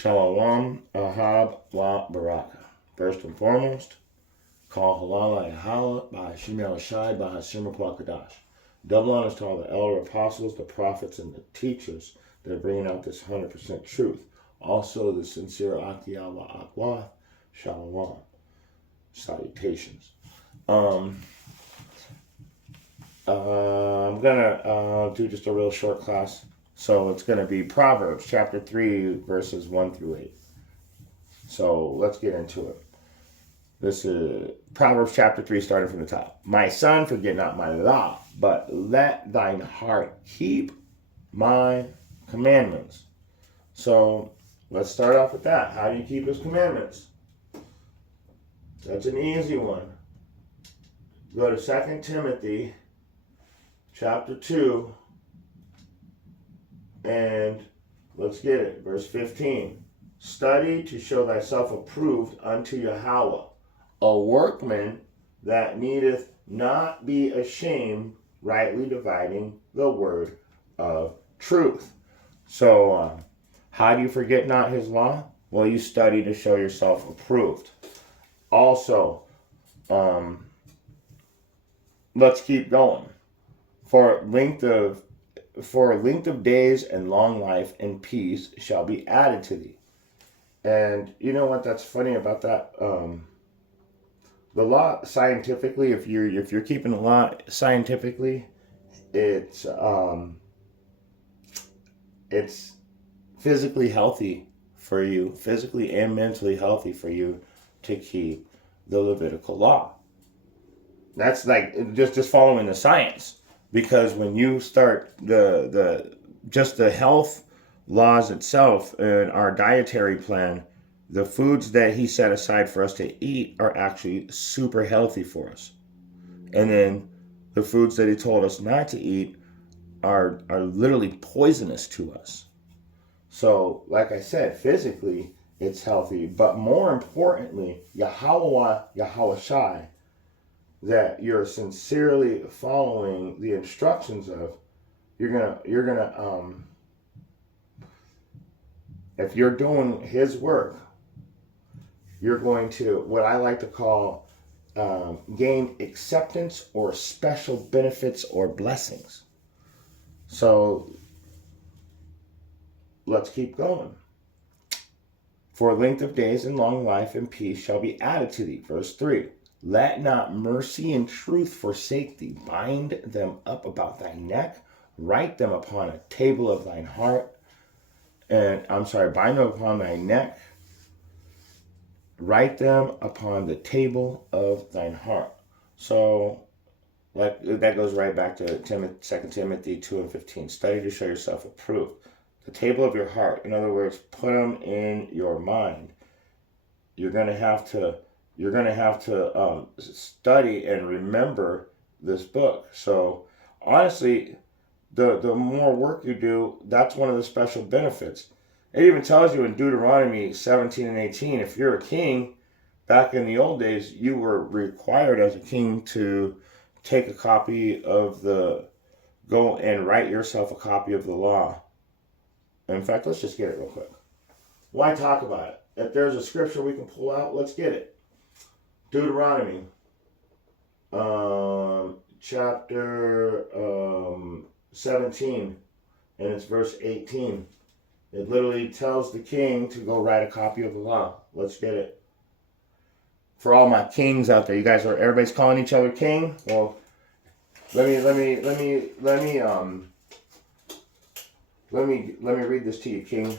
Shalom, Ahab, wa Baraka. First and foremost, call Halala Yahala by Hashem Shai by Hashem Kwakadash. Double honors to all the elder apostles, the prophets, and the teachers that are bringing out this 100% truth. Also, the sincere Akiyama Akwa, Shalom. Salutations. I'm gonna do just a real short class. So it's going to be Proverbs chapter 3, verses 1 through 8. So let's get into it. This is Proverbs chapter 3, starting from the top. My son, forget not my law, but let thine heart keep my commandments. So let's start off with that. How do you keep his commandments? That's an easy one. Go to 2 Timothy chapter 2. And let's get it. Verse 15. Study to show thyself approved unto Yahweh, a workman that needeth not be ashamed, rightly dividing the word of truth. So, how do you forget not his law? Well, you study to show yourself approved. Also, let's keep going. For length of days and long life and peace shall be added to thee. And you know what? That's funny about that. The law scientifically, if you're keeping the law scientifically, it's physically healthy for you, physically and mentally healthy for you to keep the Levitical law. That's like just following the science. Because when you start the health laws itself and our dietary plan, the foods that he set aside for us to eat are actually super healthy for us. And then the foods that he told us not to eat are literally poisonous to us. So, like I said, physically it's healthy, but more importantly, Yahweh Shai, that you're sincerely following the instructions of, you're gonna if you're doing his work, you're going to, what I like to call, gain acceptance or special benefits or blessings. So let's keep going. For length of days and long life and peace shall be added to thee. Verse 3. Let not mercy and truth forsake thee. Bind them up about thy neck. Write them upon a table of thine heart. Bind them upon thy neck. Write them upon the table of thine heart. So, like that goes right back to 2 Timothy 2 and 15. Study to show yourself approved. The table of your heart. In other words, put them in your mind. You're going to have to study and remember this book. So honestly, the more work you do, that's one of the special benefits. It even tells you in Deuteronomy 17 and 18, if you're a king, back in the old days, you were required as a king to take a copy of go and write yourself a copy of the law. In fact, let's just get it real quick. Why talk about it? If there's a scripture we can pull out, let's get it. Deuteronomy, chapter 17, and it's verse 18. It literally tells the king to go write a copy of the law. Let's get it. For all my kings out there, everybody's calling each other king. Well, let me read this to you, king.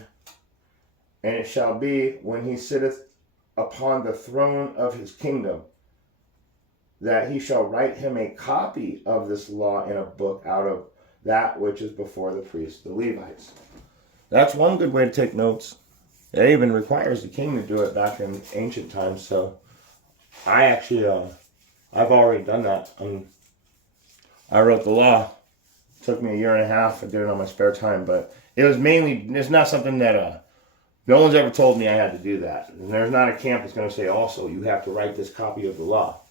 And it shall be when he sitteth upon the throne of his kingdom, that he shall write him a copy of this law in a book out of that which is before the priests, the Levites. That's one good way to take notes. It even requires the king to do it back in ancient times. So I actually, I've already done that. I wrote the law. It took me a year and a half. I did it on my spare time, but it's not something that, no one's ever told me I had to do that. And there's not a camp that's going to say, also, you have to write this copy of the law.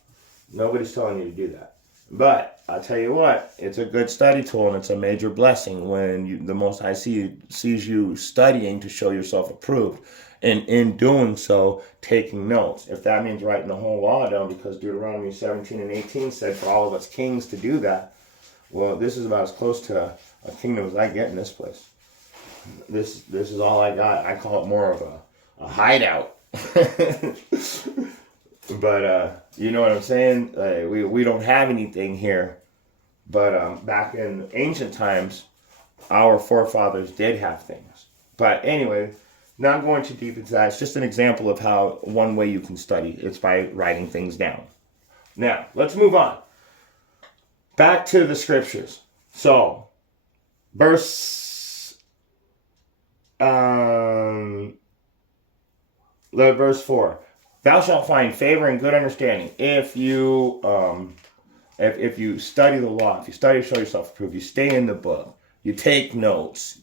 Nobody's telling you to do that. But I'll tell you what, it's a good study tool and it's a major blessing when the Most High sees you studying to show yourself approved. And in doing so, taking notes. If that means writing the whole law down, because Deuteronomy 17 and 18 said for all of us kings to do that, well, this is about as close to a kingdom as I get in this place. This is all I got. I call it more of a hideout. But you know what I'm saying? We don't have anything here. But back in ancient times, our forefathers did have things. But anyway, not going too deep into that. It's just an example of how one way you can study. It's by writing things down. Now, let's move on. Back to the scriptures. So, verse 4. Thou shalt find favor and good understanding if you if you study the law, if you study to show yourself approved, you stay in the book, you take notes.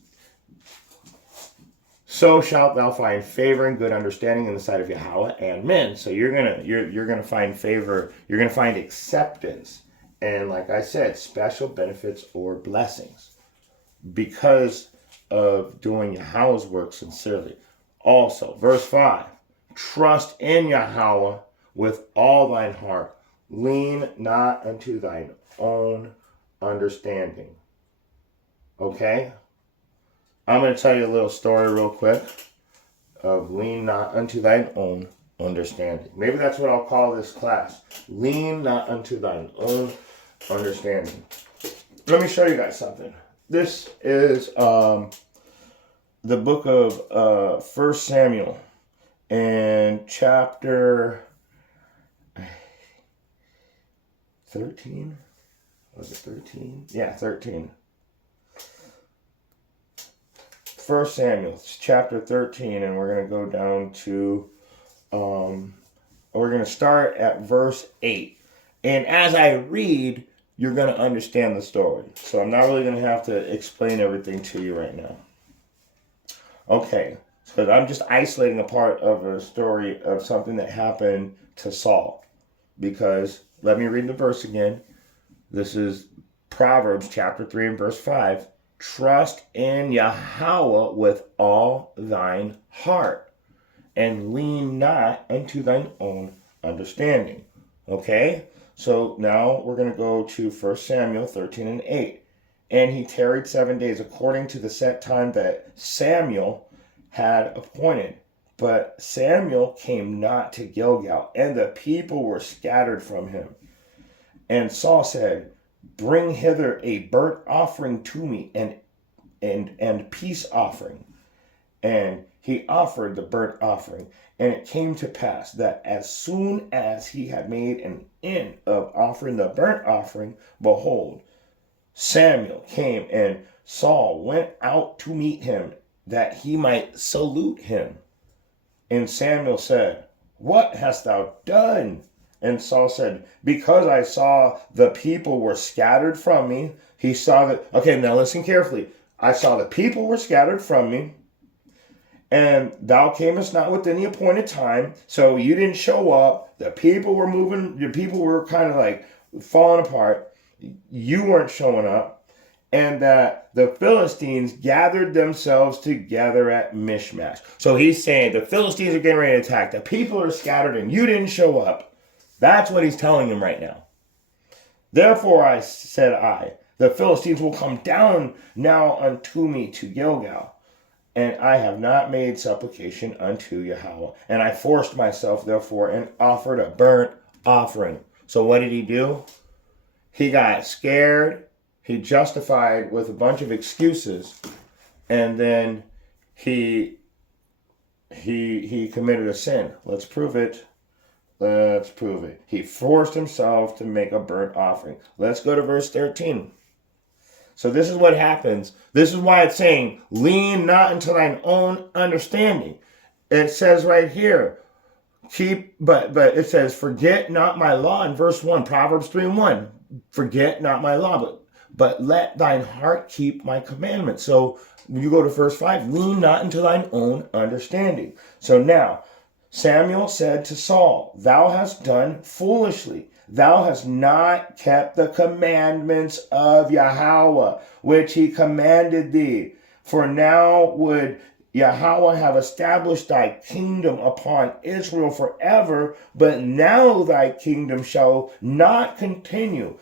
So shalt thou find favor and good understanding in the sight of Yahweh and men. So you're gonna find favor, you're gonna find acceptance, and like I said, special benefits or blessings because of doing Yahweh's work sincerely. Also, verse 5, trust in Yahweh with all thine heart. Lean not unto thine own understanding. Okay? I'm going to tell you a little story real quick of lean not unto thine own understanding. Maybe that's what I'll call this class. Lean not unto thine own understanding. Let me show you guys something. This is the book of 1 Samuel and chapter 13. Was it 13? Yeah, 13. 1 Samuel, chapter 13, and we're going to go down to, we're going to start at verse 8. And as I read, you're going to understand the story. So I'm not really going to have to explain everything to you right now. Okay, because I'm just isolating a part of a story of something that happened to Saul. Because, let me read the verse again. This is Proverbs chapter 3 and verse 5. Trust in Yahweh with all thine heart, and lean not unto thine own understanding. Okay? So now we're going to go to 1 Samuel 13 and 8. And he tarried 7 days according to the set time that Samuel had appointed. But Samuel came not to Gilgal, and the people were scattered from him. And Saul said, bring hither a burnt offering to me, and peace offering. And he offered the burnt offering. And it came to pass that as soon as he had made an end of offering the burnt offering, behold, Samuel came, and Saul went out to meet him, that he might salute him. And Samuel said, what hast thou done? And Saul said, because I saw the people were scattered from me. He saw that, okay, now listen carefully. I saw the people were scattered from me, and thou camest not within the appointed time, so you didn't show up. The people were moving, the people were kind of like falling apart. You weren't showing up. And that the Philistines gathered themselves together at Michmash. So he's saying the Philistines are getting ready to attack. The people are scattered and you didn't show up. That's what he's telling them right now. Therefore the Philistines will come down now unto me to Gilgal. And I have not made supplication unto Yahweh. And I forced myself, therefore, and offered a burnt offering. So what did he do? He got scared. He justified with a bunch of excuses. And then he committed a sin. Let's prove it. Let's prove it. He forced himself to make a burnt offering. Let's go to verse 13. So this is what happens. This is why it's saying, lean not unto thine own understanding. It says right here, but it says, forget not my law in verse 1, Proverbs 3 and 1. Forget not my law, but let thine heart keep my commandments. So when you go to verse 5, lean not unto thine own understanding. So now, Samuel said to Saul, thou hast done foolishly. thou hast not kept the commandments of Yahweh, which he commanded thee. For now would Yahweh have established thy kingdom upon Israel forever, but now thy kingdom shall not continue.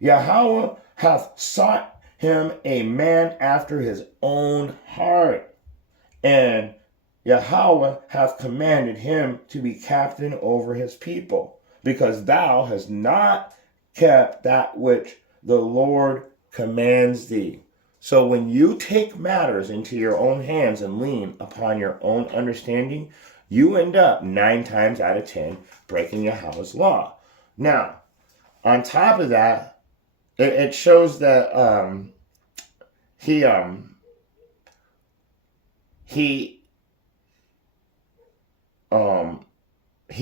Yahweh hath sought him a man after his own heart, and Yahweh hath commanded him to be captain over his people, because thou hast not kept that which the Lord commands thee. So when you take matters into your own hands and lean upon your own understanding, you end up 9 times out of 10 breaking Yahweh's law. Now, on top of that, it shows that he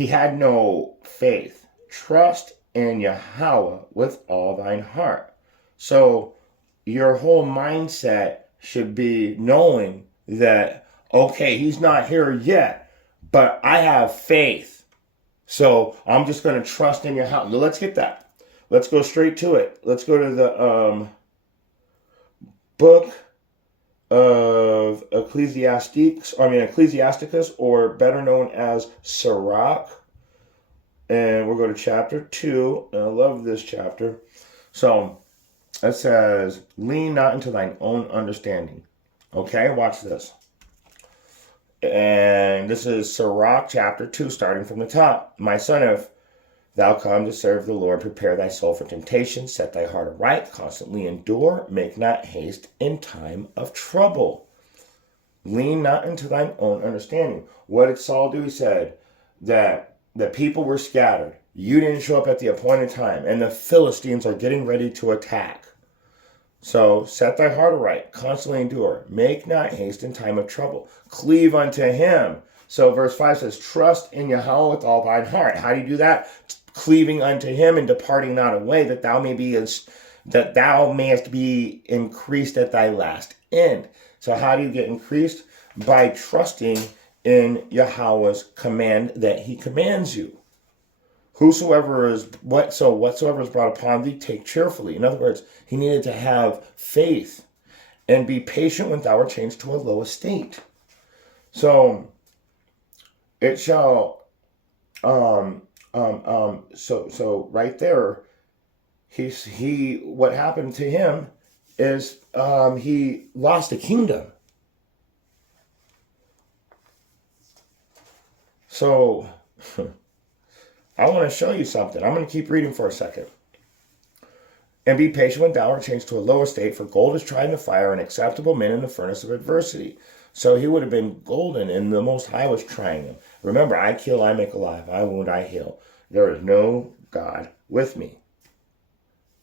had no faith. Trust in Yahweh with all thine heart. So your whole mindset should be knowing that, okay, he's not here yet, but I have faith. So I'm just going to trust in Yahweh. Now, let's get that. Let's go straight to it. Let's go to the book of Ecclesiasticus, or better known as Sirach. And we'll go to chapter 2. And I love this chapter. So it says, lean not into thine own understanding. Okay, watch this. And this is Sirach chapter 2, starting from the top. My son, if thou come to serve the Lord, prepare thy soul for temptation, set thy heart aright, constantly endure, make not haste in time of trouble. Lean not into thine own understanding. What did Saul do? He said that the people were scattered. You didn't show up at the appointed time, and the Philistines are getting ready to attack. So set thy heart aright, constantly endure, make not haste in time of trouble. Cleave unto him. So verse 5 says, trust in Yahweh with all thine heart. How do you do that? Cleaving unto him and departing not away, that thou mayest be increased at thy last end. So how do you get increased? By trusting in Yahweh's command that he commands you. Whatsoever is brought upon thee, take cheerfully. In other words, he needed to have faith and be patient when thou art changed to a low estate. So it shall so right there, what happened to him is he lost a kingdom. So I want to show you something. I'm going to keep reading for a second. And be patient when thou art changed to a low estate, for gold is tried in the fire, and acceptable men in the furnace of adversity. So he would have been golden, and the Most High was trying him. Remember, I kill, I make alive. I wound, I heal. There is no God with me.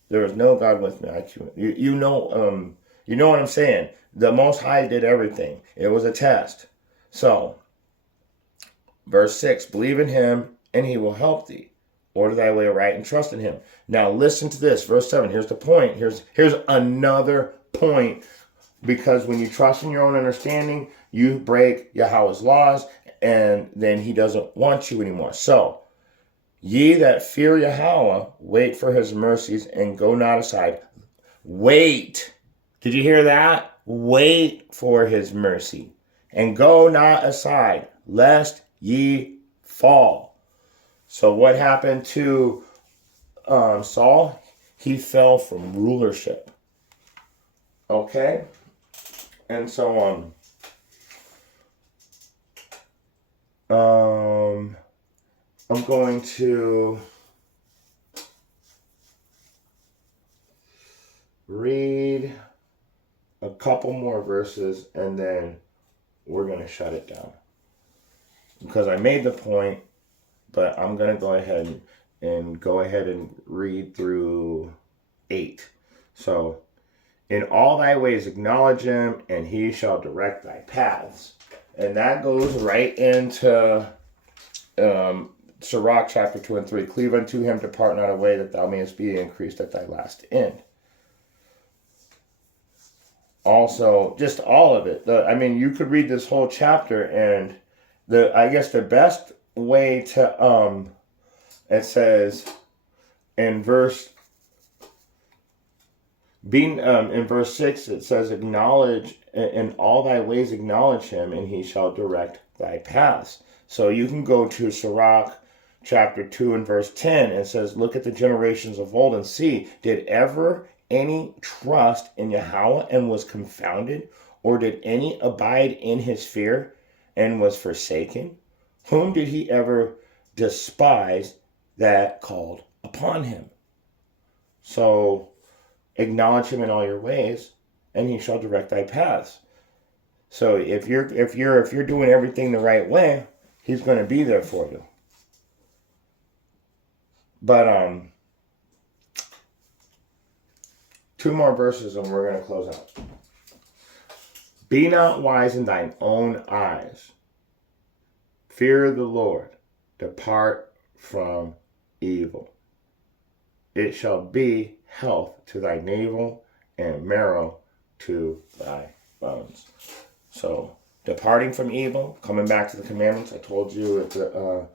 There is no God with me. You know what I'm saying. The Most High did everything. It was a test. So, verse 6, believe in him, and he will help thee. Order thy way right and trust in him. Now listen to this. Verse 7. Here's the point. Here's another point. Because when you trust in your own understanding, you break Yahweh's laws, and then he doesn't want you anymore. So, ye that fear Yahweh, wait for his mercies and go not aside. Wait. Did you hear that? Wait for his mercy and go not aside, lest ye fall. So what happened to Saul? He fell from rulership. Okay? And so I'm going to read a couple more verses and then we're going to shut it down. Because I made the point, but I'm going to go ahead and read through 8. So, in all thy ways acknowledge him, and he shall direct thy paths. And that goes right into Sirach chapter 2 and 3. Cleave unto him, depart not away, that thou mayest be increased at thy last end. Also, just all of it. You could read this whole chapter, and I guess the best way to, it says, in verse 6, it says, acknowledge in all thy ways, acknowledge him, and he shall direct thy paths. So you can go to Sirach chapter 2 and verse 10, and it says, look at the generations of old and see, did ever any trust in Yahweh and was confounded? Or did any abide in his fear and was forsaken? Whom did he ever despise that called upon him? So acknowledge him in all your ways, and he shall direct thy paths. So if you're doing everything the right way, he's going to be there for you. But 2 more verses and we're going to close out. Be not wise in thine own eyes. Fear the Lord. Depart from evil. It shall be health to thy navel and marrow to thy bones. So, departing from evil, coming back to the commandments. I told you at the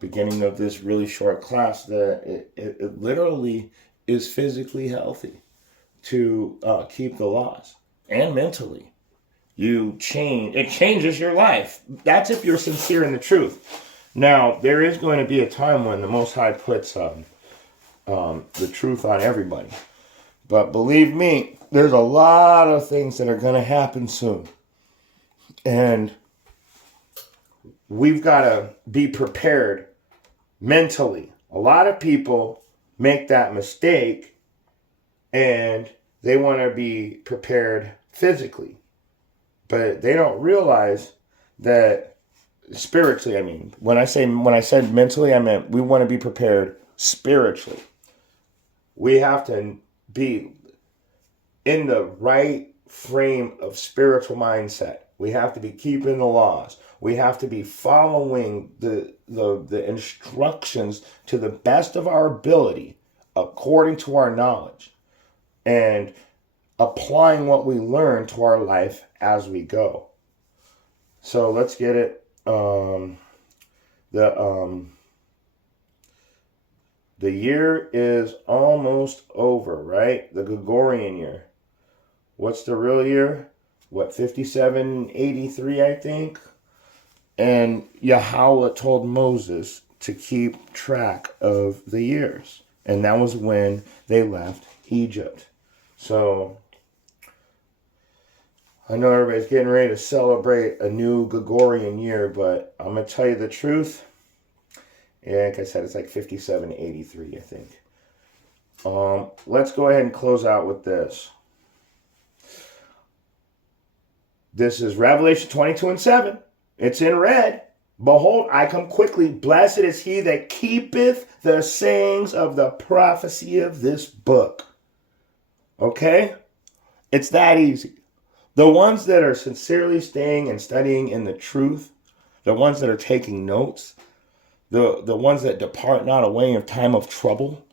beginning of this really short class that it literally is physically healthy to keep the laws, and mentally. It changes your life. That's if you're sincere in the truth. Now, there is going to be a time when the Most High puts the truth on everybody. But believe me, there's a lot of things that are going to happen soon. And we've got to be prepared mentally. A lot of people make that mistake and they want to be prepared physically. But they don't realize that spiritually, I mean, when I said mentally, I meant we want to be prepared spiritually. We have to be in the right frame of spiritual mindset. We have to be keeping the laws. We have to be following the instructions to the best of our ability, according to our knowledge, and applying what we learn to our life as we go. So let's get it. The year is almost over, right? The Gregorian year. What's the real year? 5783, I think? And Yahweh told Moses to keep track of the years. And that was when they left Egypt. So I know everybody's getting ready to celebrate a new Gregorian year, but I'm going to tell you the truth. Yeah, like I said, it's like 5783, I think. Let's go ahead and close out with this. This is Revelation 22:7. It's in red. Behold, I come quickly. Blessed is he that keepeth the sayings of the prophecy of this book. Okay? It's that easy. The ones that are sincerely staying and studying in the truth, the ones that are taking notes, the ones that depart not away in time of trouble,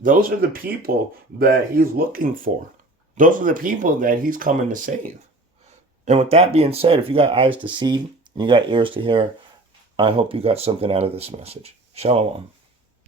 those are the people that he's looking for. Those are the people that he's coming to save. And with that being said, if you got eyes to see and you got ears to hear, I hope you got something out of this message. Shalom.